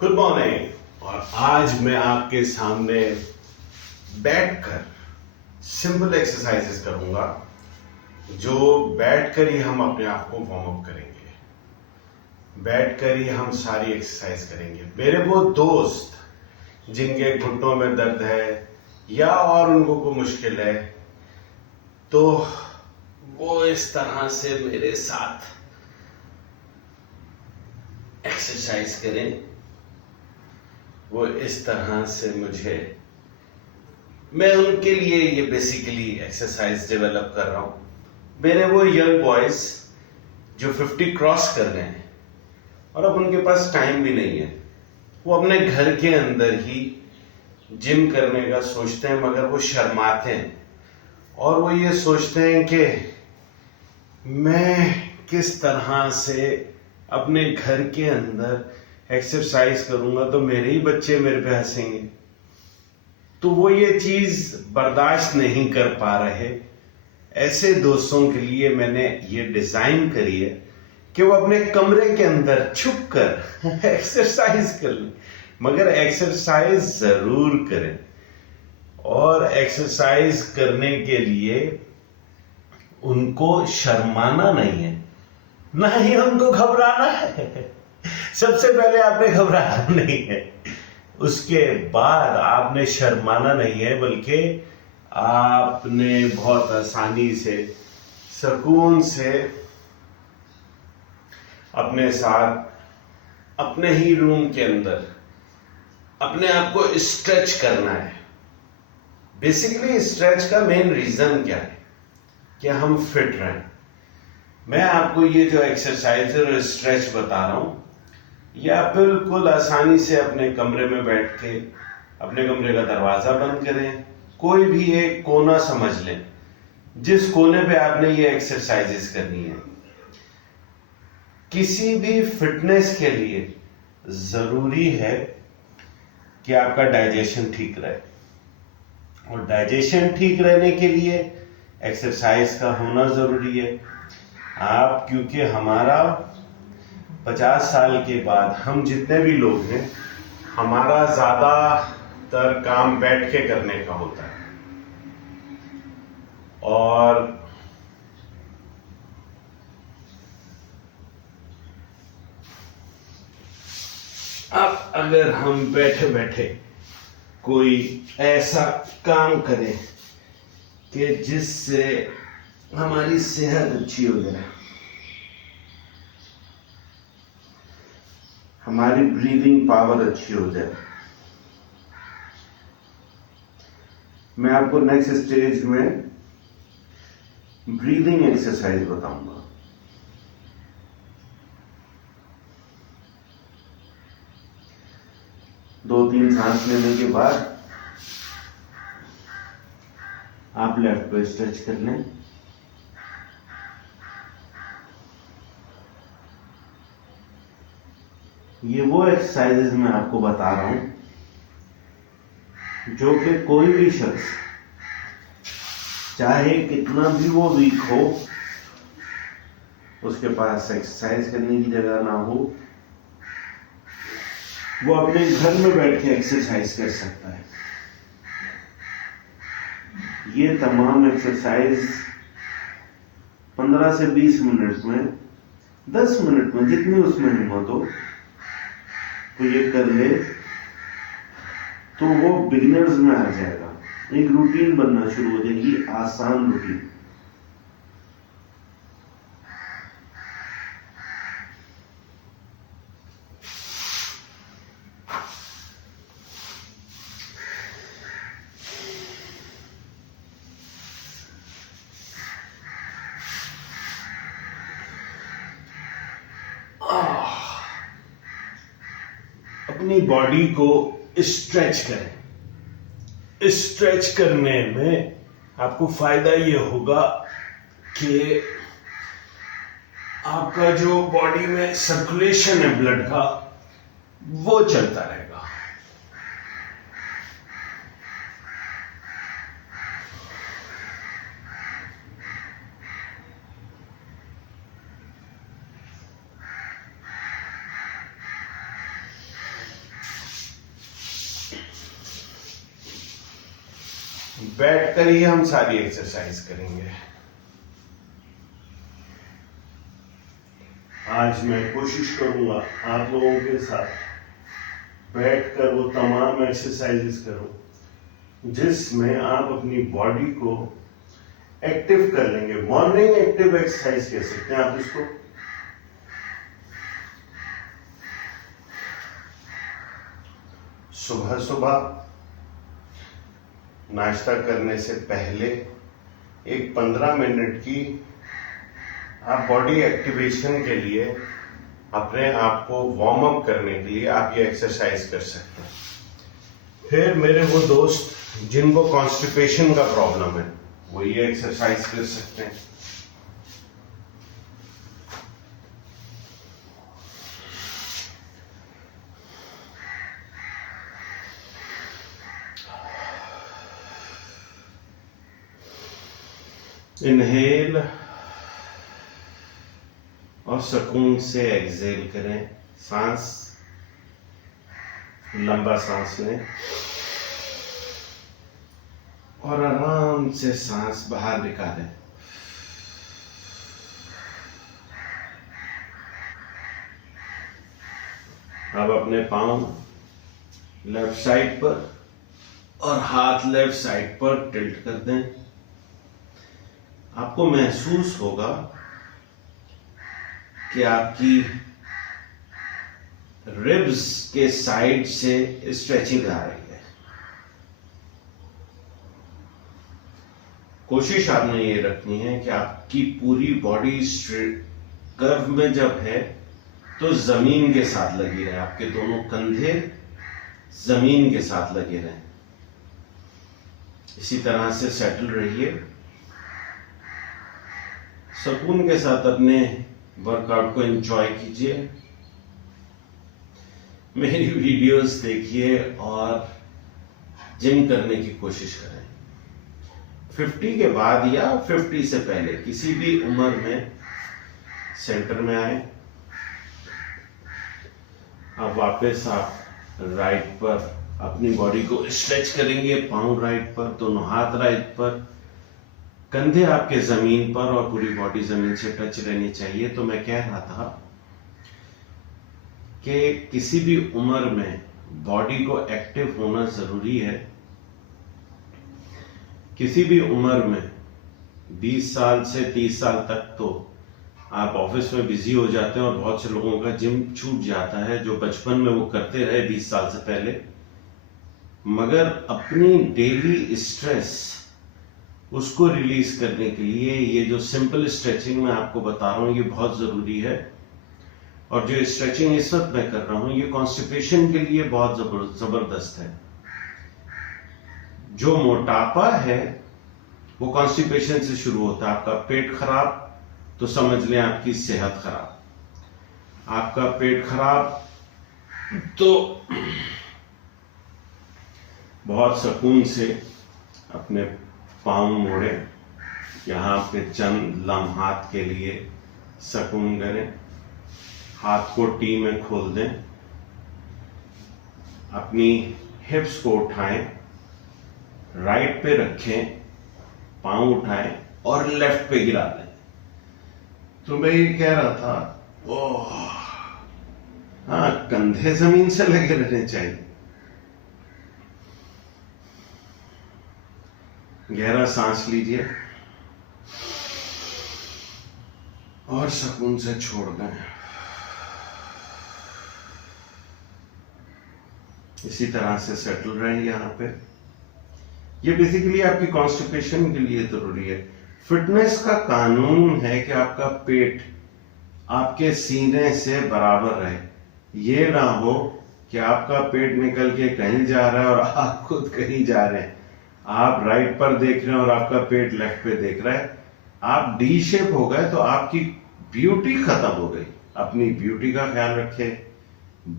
Good morning. और आज मैं आपके सामने बैठकर सिंपल एक्सरसाइजेस करूंगा जो बैठकर ही हम अपने आप को वार्म अप करेंगे। बैठकर ही हम सारी एक्सरसाइज करेंगे। मेरे वो दोस्त जिनके घुटनों में दर्द है या और उनको कोई मुश्किल है, तो वो इस तरह से मेरे साथ एक्सरसाइज करें। वो इस तरह से मैं उनके लिए ये बेसिकली एक्सरसाइज डेवलप कर रहा हूं। मेरे वो यंग बॉयज जो 50 क्रॉस कर रहे हैं और अब उनके पास टाइम भी नहीं है, वो अपने घर के अंदर ही जिम करने का सोचते हैं, मगर वो शर्माते हैं और वो ये सोचते हैं कि मैं किस तरह से अपने घर के अंदर एक्सरसाइज करूंगा तो मेरे ही बच्चे मेरे पे हंसेंगे। तो वो ये चीज बर्दाश्त नहीं कर पा रहे। ऐसे दोस्तों के लिए मैंने ये डिजाइन करी है कि वो अपने कमरे के अंदर छुप कर एक्सरसाइज कर लें, मगर एक्सरसाइज जरूर करें। और एक्सरसाइज करने के लिए उनको शर्माना नहीं है, ना ही उनको घबराना है। सबसे पहले आपने घबराना नहीं है, उसके बाद आपने शर्माना नहीं है, बल्कि आपने बहुत आसानी से सुकून से अपने साथ अपने ही रूम के अंदर अपने आप को स्ट्रेच करना है। बेसिकली स्ट्रेच का मेन रीजन क्या है कि हम फिट रहें। मैं आपको ये जो एक्सरसाइज और स्ट्रेच बता रहा हूं, या बिल्कुल आसानी से अपने कमरे में बैठ के अपने कमरे का दरवाजा बंद करें, कोई भी एक कोना समझ लें जिस कोने पे आपने ये एक्सरसाइजेस करनी है। किसी भी फिटनेस के लिए जरूरी है कि आपका डाइजेशन ठीक रहे, और डाइजेशन ठीक रहने के लिए एक्सरसाइज का होना जरूरी है। आप क्योंकि हमारा 50 साल के बाद हम जितने भी लोग हैं, हमारा ज्यादातर काम बैठ के करने का होता है। और अब अगर हम बैठे बैठे कोई ऐसा काम करें कि जिससे हमारी सेहत अच्छी हो जाए, हमारी ब्रीदिंग पावर अच्छी हो जाए। मैं आपको नेक्स्ट स्टेज में ब्रीदिंग एक्सरसाइज बताऊंगा। दो तीन सांस लेने के बाद आप लेफ्ट को स्ट्रेच कर लें। ये वो एक्सरसाइजेस मैं आपको बता रहा हूं जो कि कोई भी शख्स, चाहे कितना भी वो वीक हो, उसके पास एक्सरसाइज करने की जगह ना हो, वो अपने घर में बैठ के एक्सरसाइज कर सकता है। ये तमाम एक्सरसाइज 15 से 20 मिनट में, 10 मिनट में, जितनी उसमें हिम्मत हो तो ये कर ले, तो वो बिगिनर्स में आ जाएगा। एक रूटीन बनना शुरू हो जाएगी, आसान रूटीन। अपनी बॉडी को स्ट्रेच करें। स्ट्रेच करने में आपको फायदा ये होगा कि आपका जो बॉडी में सर्कुलेशन है ब्लड का, वो चलता रहेगा। बैठकर ही हम सारी एक्सरसाइज करेंगे। आज मैं कोशिश करूंगा आप लोगों के साथ बैठकर वो तमाम एक्सरसाइजेस करूं जिसमें आप अपनी बॉडी को एक्टिव कर लेंगे। मॉर्निंग एक्टिव एक्सरसाइज कह सकते हैं आप इसको। सुबह सुबह नाश्ता करने से पहले एक 15 मिनट की आप बॉडी एक्टिवेशन के लिए अपने आप को वार्म अप करने के लिए आप ये एक्सरसाइज कर सकते हैं। फिर मेरे वो दोस्त जिनको कॉन्स्टिपेशन का प्रॉब्लम है वो ये एक्सरसाइज कर सकते हैं। इनहेल और सुकून से एक्सहेल करें। सांस, लंबा सांस लें और आराम से सांस बाहर निकालें। अब अपने पांव लेफ्ट साइड पर और हाथ लेफ्ट साइड पर टिल्ट कर दें। आपको महसूस होगा कि आपकी रिब्स के साइड से स्ट्रेचिंग आ रही है। कोशिश आपने ये रखनी है कि आपकी पूरी बॉडी कर्व में जब है तो जमीन के साथ लगी रहे, आपके दोनों कंधे जमीन के साथ लगे रहें। इसी तरह से सेटल रहिए। सुकून के साथ अपने वर्कआउट को एंजॉय कीजिए। मेरी वीडियोस देखिए और जिम करने की कोशिश करें। 50 के बाद या 50 से पहले किसी भी उम्र में सेंटर में आए। अब वापस आप राइट पर अपनी बॉडी को स्ट्रेच करेंगे। पांव राइट पर, दोनों हाथ राइट पर, कंधे आपके जमीन पर और पूरी बॉडी जमीन से टच रहनी चाहिए। तो मैं कह रहा था कि किसी भी उम्र में बॉडी को एक्टिव होना जरूरी है। किसी भी उम्र में 20 साल से 30 साल तक तो आप ऑफिस में बिजी हो जाते हैं और बहुत से लोगों का जिम छूट जाता है जो बचपन में वो करते रहे 20 साल से पहले। मगर अपनी डेली स्ट्रेस उसको रिलीज करने के लिए ये जो सिंपल स्ट्रेचिंग मैं आपको बता रहा हूं ये बहुत जरूरी है। और जो स्ट्रेचिंग इस वक्त मैं कर रहा हूं ये कॉन्स्टिपेशन के लिए बहुत जबरदस्त है। जो मोटापा है वो कॉन्स्टिपेशन से शुरू होता है। आपका पेट खराब तो समझ लें आपकी सेहत खराब। आपका पेट खराब तो बहुत सुकून से अपने पांव मोड़े, यहां पे चंद लम्हात के लिए सुकून करें। हाथ को टी में खोल दें, अपनी हिप्स को उठाएं, राइट पे रखें, पांव उठाएं और लेफ्ट पे गिरा दें। तो मैं ये कह रहा था, ओह हाँ, कंधे जमीन से लगे रहने चाहिए। गहरा सांस लीजिए और सुकून से छोड़ दें। इसी तरह से सेटल रहें यहां पे। ये बेसिकली आपकी कॉन्स्टिपेशन के लिए जरूरी है। फिटनेस का कानून है कि आपका पेट आपके सीने से बराबर रहे। ये ना हो कि आपका पेट निकल के कहीं जा रहा है और आप खुद कहीं जा रहे हैं। आप राइट पर देख रहे हैं और आपका पेट लेफ्ट पे देख रहा है। आप डी शेप हो गए तो आपकी ब्यूटी खत्म हो गई। अपनी ब्यूटी का ख्याल रखें,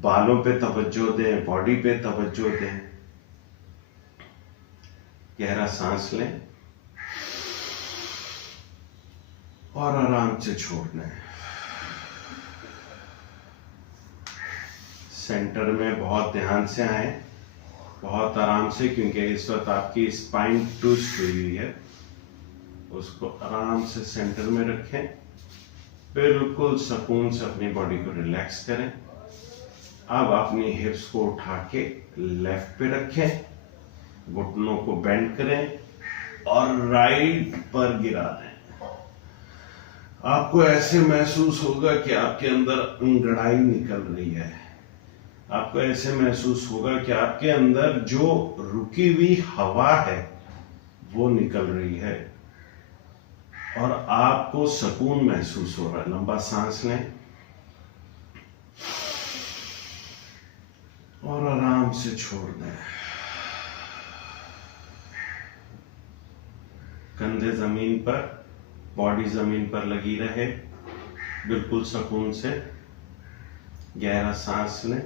बालों पे तवज्जो दें, बॉडी पे तवज्जो दें। गहरा सांस लें और आराम से छोड़ दें। सेंटर में बहुत ध्यान से आए। बहुत आराम से, क्योंकि इस वक्त आपकी स्पाइन ट्विस्ट हुई है। उसको आराम से सेंटर में रखें, बिल्कुल सुकून से अपनी बॉडी को रिलैक्स करें। अब अपनी हिप्स को उठा के लेफ्ट पे रखें, घुटनों को बेंड करें और राइट पर गिरा दें। आपको ऐसे महसूस होगा कि आपके अंदर अंगड़ाई निकल रही है। आपको ऐसे महसूस होगा कि आपके अंदर जो रुकी हुई हवा है वो निकल रही है और आपको सुकून महसूस हो रहा है। लंबा सांस लें और आराम से छोड़ दें। कंधे जमीन पर, बॉडी जमीन पर लगी रहे, बिल्कुल सुकून से। गहरा सांस लें।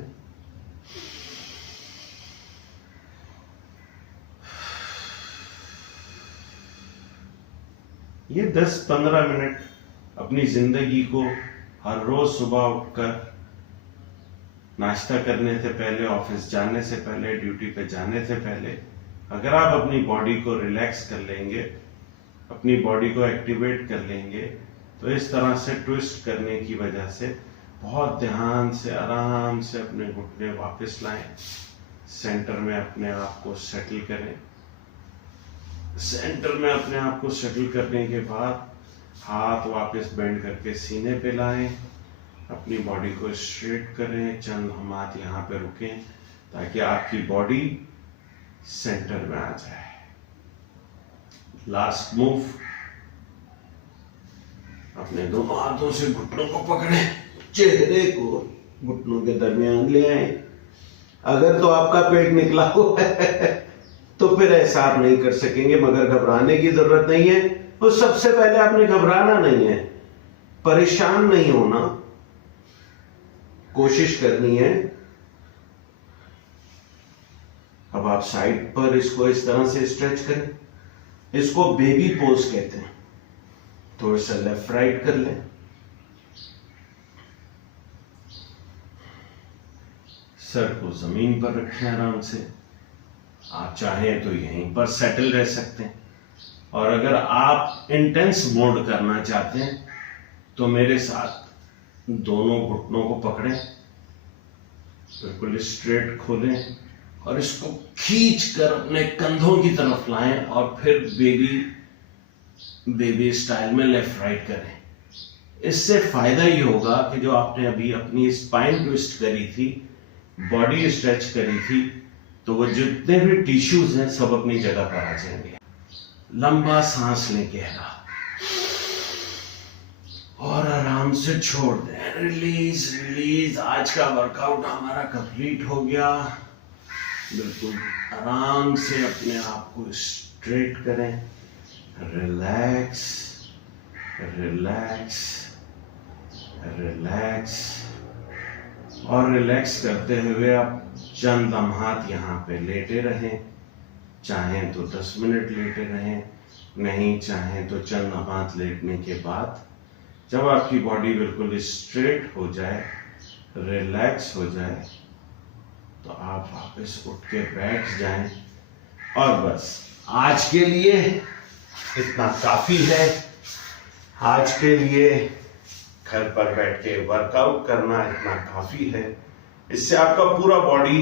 ये 10-15 मिनट अपनी जिंदगी को हर रोज सुबह उठकर नाश्ता करने से पहले, ऑफिस जाने से पहले, ड्यूटी पे जाने से पहले, अगर आप अपनी बॉडी को रिलैक्स कर लेंगे, अपनी बॉडी को एक्टिवेट कर लेंगे, तो इस तरह से ट्विस्ट करने की वजह से बहुत ध्यान से, आराम से अपने घुटने वापस लाएं, सेंटर में अपने आप को सेटल करें। सेंटर में अपने आप को सेटल करने के बाद हाथ वापस बेंड करके सीने पे लाएं, अपनी बॉडी को स्ट्रेट करें, चंद हाथ यहाँ पे रुकें ताकि आपकी बॉडी सेंटर में आ जाए। लास्ट मूव, अपने दोनों हाथों से घुटनों को पकड़ें, चेहरे को घुटनों के दरमियान ले आए। अगर तो आपका पेट निकला हुआ है तो फिर ऐसा आप नहीं कर सकेंगे, मगर घबराने की जरूरत नहीं है। तो सबसे पहले आपने घबराना नहीं है, परेशान नहीं होना, कोशिश करनी है। अब आप साइड पर इसको इस तरह से स्ट्रेच करें, इसको बेबी पोज कहते हैं। थोड़ा सा लेफ्ट राइट कर लें, सर को जमीन पर रखें आराम से। आप चाहें तो यहीं पर सेटल रह सकते हैं, और अगर आप इंटेंस मोड करना चाहते हैं तो मेरे साथ दोनों घुटनों को पकड़ें, बिल्कुल स्ट्रेट खोलें और इसको खींच कर अपने कंधों की तरफ लाएं और फिर बेबी स्टाइल में लेफ्ट राइट करें। इससे फायदा ये होगा कि जो आपने अभी अपनी स्पाइन ट्विस्ट करी थी, बॉडी स्ट्रेच करी थी, तो वो जितने भी टिश्यूज हैं सब अपनी जगह पर आ जाएंगे। लंबा सांस लें गहरा और आराम से छोड़ दें। Release release. आज का वर्कआउट हमारा कंप्लीट हो गया। बिल्कुल आराम से अपने आप को स्ट्रेट करें। Relax relax relax. और रिलैक्स करते हुए आप चंद लम्हात यहाँ पे लेटे रहें। चाहें तो 10 मिनट लेटे रहें, नहीं चाहें तो चंद लम्हात लेटने के बाद जब आपकी बॉडी बिल्कुल स्ट्रेट हो जाए, रिलैक्स हो जाए, तो आप वापस उठ के बैठ जाएं। और बस आज के लिए इतना काफी है। आज के लिए घर पर बैठ के वर्कआउट करना इतना काफी है। इससे आपका पूरा बॉडी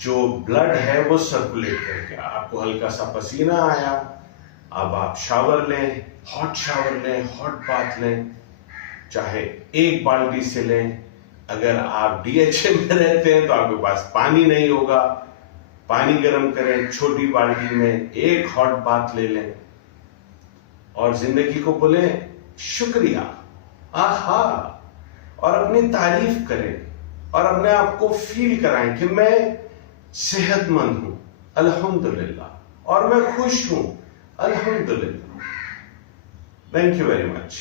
जो ब्लड है वो सर्कुलेट करके आपको हल्का सा पसीना आया, अब आप शावर लें, हॉट शावर लें, हॉट बाथ लें, चाहे 1 बाल्टी से लें। अगर आप DHA में रहते हैं तो आपके पास पानी नहीं होगा, पानी गर्म करें छोटी बाल्टी में, 1 हॉट बाथ ले लें और जिंदगी को बोलें शुक्रिया, आहा, और अपनी तारीफ करें और अपने आप को फील कराएं कि मैं सेहतमंद हूं, अल्हम्दुलिल्लाह, और मैं खुश हूं, अल्हम्दुलिल्लाह। Thank you very much.